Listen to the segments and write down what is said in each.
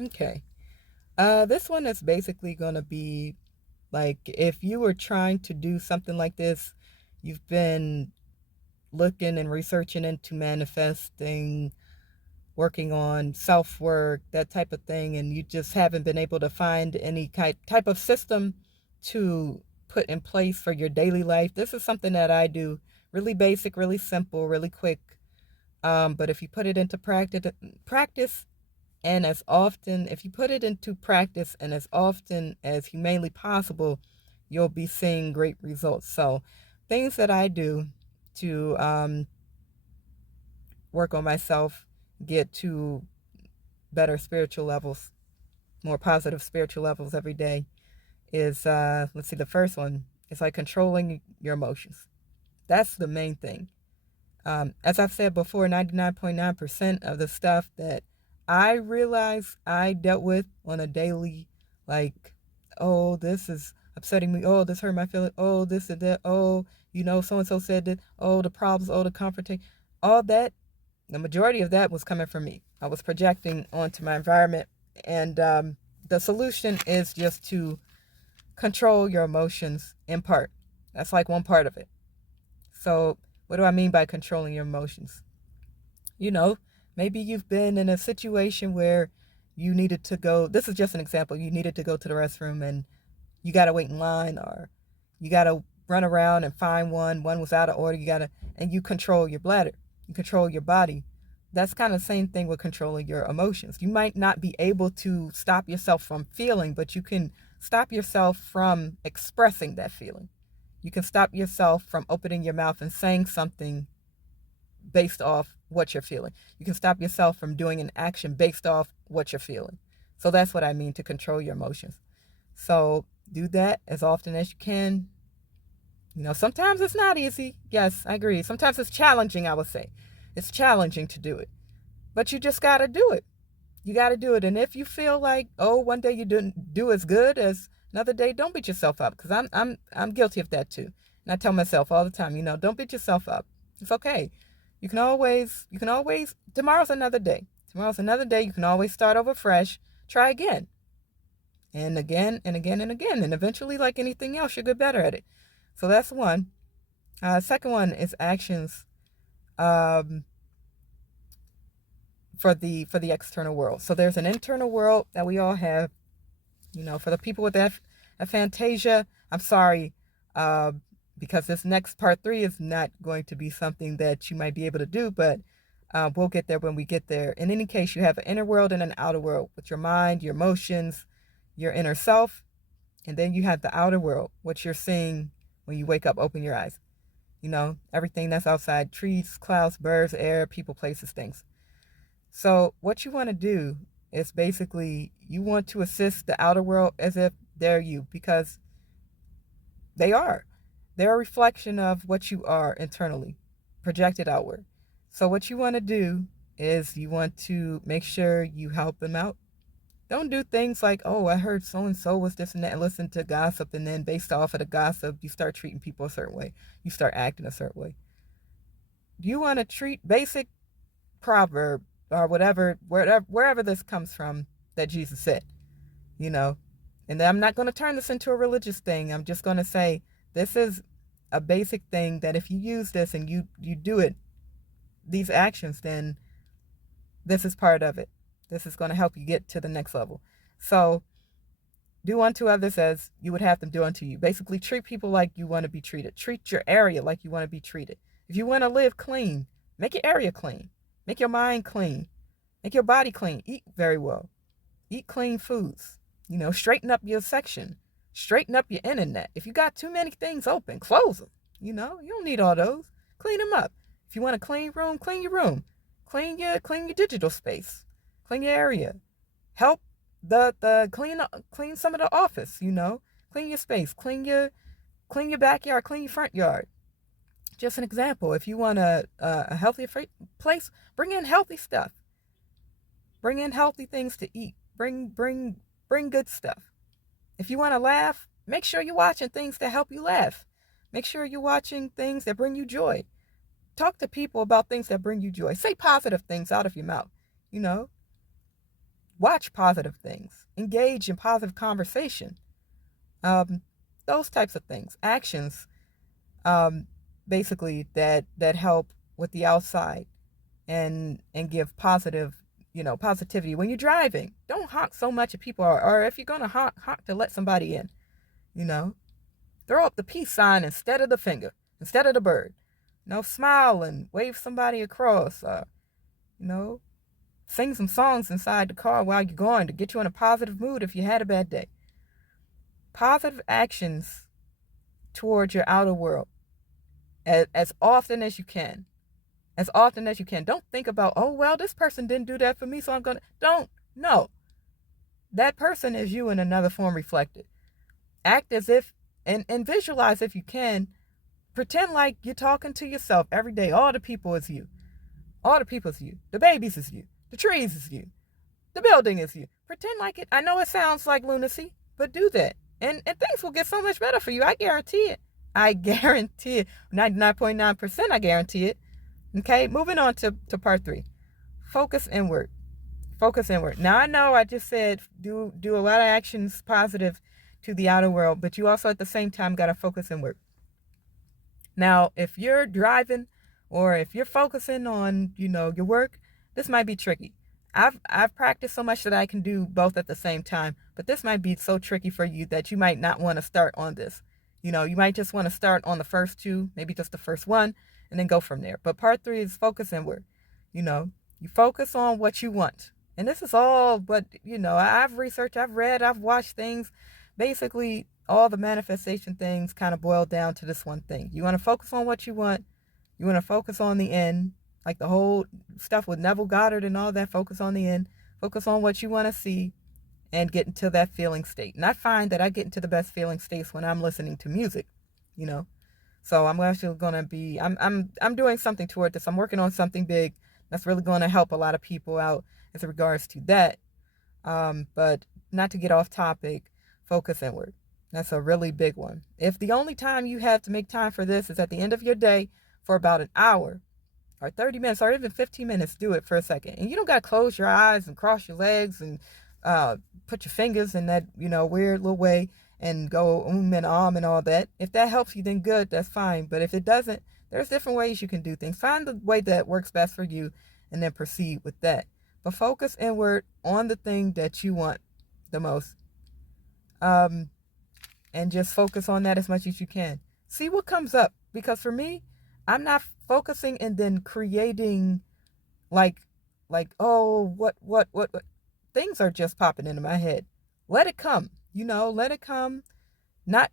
Okay. This one is basically going to be like if you were trying to do something like this, you've been looking and researching into manifesting, working on self work, that type of thing, and you just haven't been able to find any type of system to put in place for your daily life. This is something that I do really basic, really simple, really quick. But if you put it into practice, and as often, if you put it into practice and as often as humanly possible, you'll be seeing great results. So, things that I do to work on myself, get to better spiritual levels, more positive spiritual levels every day is, let's see, the first one is like controlling your emotions. That's the main thing. As I've said before, 99.9% of the stuff that I realize I dealt with on a daily, like, oh, this is upsetting me. Oh, this hurt my feelings. Oh, this and that. Oh, so and so said that. Oh, the problems. Oh, the confrontation. All that, the majority of that was coming from me. I was projecting onto my environment. And the solution is just to control your emotions in part. That's like one part of it. So, what do I mean by controlling your emotions? You know, maybe you've been in a situation where you needed to go. This is just an example. You needed to go to the restroom and you got to wait in line, or you got to run around and find one. One was out of order. And you control your bladder, you control your body. That's kind of the same thing with controlling your emotions. You might not be able to stop yourself from feeling, but you can stop yourself from expressing that feeling. You can stop yourself from opening your mouth and saying something based off what you're feeling. You can stop yourself from doing an action based off what you're feeling. So that's what I mean to control your emotions. So do that as often as you can. Sometimes it's not easy. Yes, I agree. Sometimes it's challenging, I would say. It's challenging to do it. But you just got to do it. You got to do it. And if you feel like, oh, one day you didn't do as good as another day, don't beat yourself up, because I'm guilty of that too. And I tell myself all the time, don't beat yourself up. It's okay. You can always tomorrow's another day. Tomorrow's another day. You can always start over fresh. Try again. And again and again and again. And eventually, like anything else, you'll get better at it. So that's one. Second one is actions um, for the external world. So there's an internal world that we all have. For the people with aphantasia, I'm sorry, uh, because this next part three is not going to be something that you might be able to do, but we'll get there when we get there. In any case, you have an inner world and an outer world with your mind, your emotions, your inner self, and then you have the outer world, what you're seeing when you wake up, open your eyes. Everything that's outside: trees, clouds, birds, air, people, places, things. So, what you want to do is basically you want to assist the outer world as if they're you, because they are. They're a reflection of what you are internally, projected outward. So, what you want to do is you want to make sure you help them out. Don't do things like, oh, I heard so and so was this and that, and listen to gossip, and then based off of the gossip, you start treating people a certain way. You start acting a certain way. You want to treat basic proverb or whatever, wherever this comes from that Jesus said, you know. And I'm not going to turn this into a religious thing. I'm just going to say this is a basic thing that if you use this and you do it, these actions, then this is part of it. This is going to help you get to the next level. So do unto others as you would have them do unto you. Basically, treat people like you want to be treated. Treat your area like you want to be treated. If you want to live clean, make your area clean. Make your mind clean. Make your body clean. Eat very well. Eat clean foods. Straighten up your section. Straighten up your internet. If you got too many things open, close them. You don't need all those. Clean them up. If you want a clean room, clean your room. Clean your digital space. Clean your area. Help the clean some of the office. Clean your space. Clean your backyard. Clean your front yard. Just an example. If you want a healthy place, bring in healthy stuff. Bring in healthy things to eat. Bring good stuff. If you want to laugh, make sure you're watching things that help you laugh. Make sure you're watching things that bring you joy. Talk to people about things that bring you joy. Say positive things out of your mouth. You know, Watch positive things. Engage in positive conversation. Um, those types of things. Actions, um, basically that help with the outside and give positive, positivity. When you're driving, don't honk so much at people, or if you're gonna honk to let somebody in. You know, throw up the peace sign instead of the finger, instead of the bird. Smile and wave somebody across. You know, sing some songs inside the car while you're going to get you in a positive mood if you had a bad day. Positive actions towards your outer world as often as you can. As often as you can. Don't think about, oh, well, this person didn't do that for me, so I'm going to. Don't. No. That person is you in another form reflected. Act as if, and visualize if you can. Pretend like you're talking to yourself every day. All the people is you. All the people is you. The babies is you. The trees is you. The building is you. Pretend like it. I know it sounds like lunacy, but do that. And things will get so much better for you. I guarantee it. I guarantee it. 99.9% I guarantee it. Okay, moving on to part 3. Focus inward. Focus inward. Now, I know I just said do a lot of actions positive to the outer world, but you also at the same time got to focus inward. Now, if you're driving or if you're focusing on, your work, this might be tricky. I've practiced so much that I can do both at the same time, but this might be so tricky for you that you might not want to start on this. You might just want to start on the first 2, maybe just the first 1, and then go from there. But part 3 is focus inward. You focus on what you want. And this is all, but, I've researched, I've read, I've watched things. Basically, all the manifestation things kind of boil down to this one thing. You want to focus on what you want. You want to focus on the end. Like the whole stuff with Neville Goddard and all that, focus on the end. Focus on what you want to see and get into that feeling state. And I find that I get into the best feeling states when I'm listening to music, So I'm actually going to be, I'm doing something toward this. I'm working on something big that's really going to help a lot of people out as regards to that. But not to get off topic, focus inward. That's a really big one. If the only time you have to make time for this is at the end of your day for about an hour or 30 minutes or even 15 minutes, do it for a second. And you don't got to close your eyes and cross your legs and put your fingers in that, weird little way and go and and all that. If that helps you, then good, that's fine. But if it doesn't, there's different ways you can do things. Find the way that works best for you and then proceed with that. But focus inward on the thing that you want the most. And just focus on that as much as you can. See what comes up. Because for me, I'm not focusing and then creating like, oh, what. Things are just popping into my head. Let it come. Let it come. Not,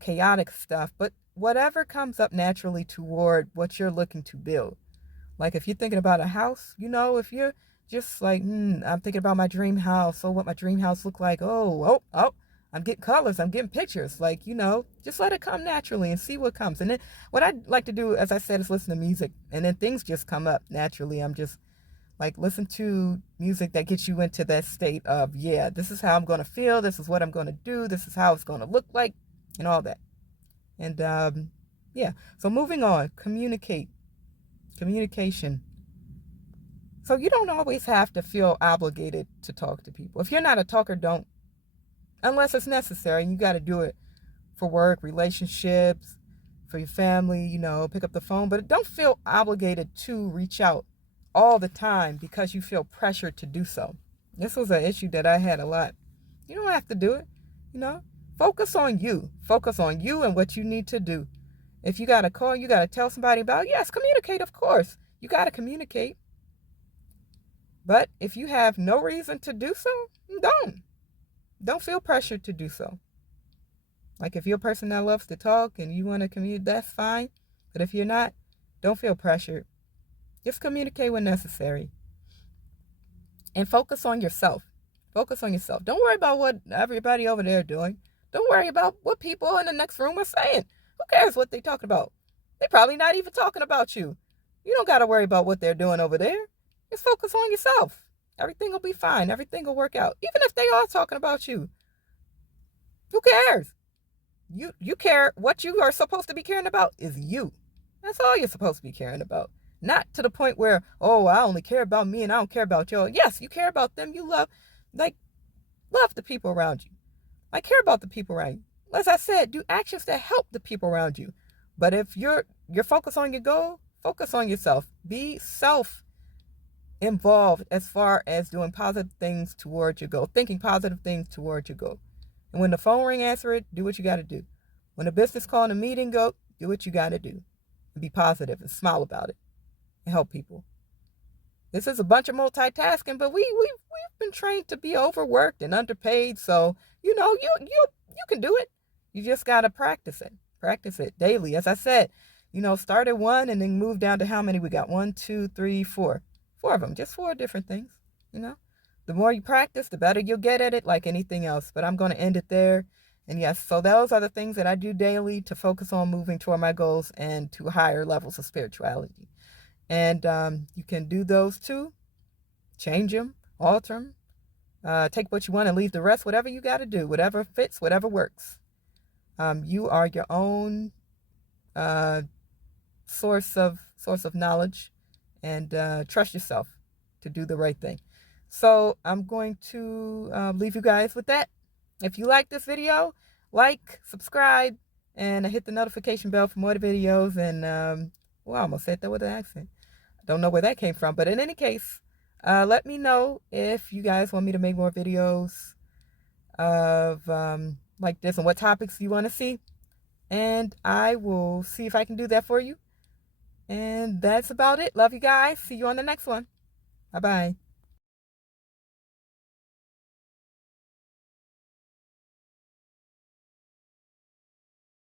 chaotic stuff, but whatever comes up naturally toward what you're looking to build. Like if you're thinking about a house, if you're just like, I'm thinking about my dream house. So what my dream house look like? Oh, I'm getting colors. I'm getting pictures. Like, just let it come naturally and see what comes. And then what I'd like to do, as I said, is listen to music. And then things just come up naturally. I'm just like, listen to music that gets you into that state of, yeah, this is how I'm going to feel. This is what I'm going to do. This is how it's going to look like and all that. And, yeah. So moving on, communication. So you don't always have to feel obligated to talk to people. If you're not a talker, don't. Unless it's necessary, and you got to do it for work, relationships, for your family, pick up the phone. But don't feel obligated to reach out all the time because you feel pressured to do so. This was an issue that I had a lot. You don't have to do it, Focus on you. Focus on you and what you need to do. If you got to call, you got to tell somebody about it. Yes, communicate, of course. You got to communicate. But if you have no reason to do so, don't feel pressured to do so. Like if you're a person that loves to talk and you want to communicate, that's fine. But if you're not, don't feel pressured. Just communicate when necessary. And focus on yourself. Focus on yourself. Don't worry about what everybody over there is doing. Don't worry about what people in the next room are saying. Who cares what they're talking about? They're probably not even talking about you. You don't got to worry about what they're doing over there. Just focus on yourself. Everything will be fine. Everything will work out. Even if they are talking about you. Who cares? You care. What you are supposed to be caring about is you. That's all you're supposed to be caring about. Not to the point where, oh, I only care about me and I don't care about you. Yes, you care about them. You like, love the people around you. I care about the people around you. As I said, do actions that help the people around you. But if you're focused on your goal, focus on yourself. Be self involved as far as doing positive things towards your goal, thinking positive things towards your goal. And when the phone ring, answer it, do what you got to do. When a business call and a meeting go, do what you got to do. And be positive and smile about it and help people. This is a bunch of multitasking, but we've been trained to be overworked and underpaid. So, you know, you can do it. You just got to practice it. Practice it daily. As I said, you know, start at one and then move down to how many we got? 1, 2, 3, 4. 4 of them, just 4 different things, you know. The more you practice, the better you'll get at it, like anything else. But I'm going to end it there. And yes, so those are the things that I do daily to focus on moving toward my goals and to higher levels of spirituality. And you can do those too. Change them, alter them, take what you want and leave the rest. Whatever you got to do, whatever fits, whatever works. You are your own source of knowledge, and trust yourself to do the right thing. So I'm going to leave you guys with that. If you like this video, like, subscribe, and hit the notification bell for more videos. And well, I almost said that with an accent. I don't know where that came from, but in any case, let me know if you guys want me to make more videos of like this and what topics you want to see, and I will see if I can do that for you. And that's about it. Love you guys. See you on the next one. Bye-bye.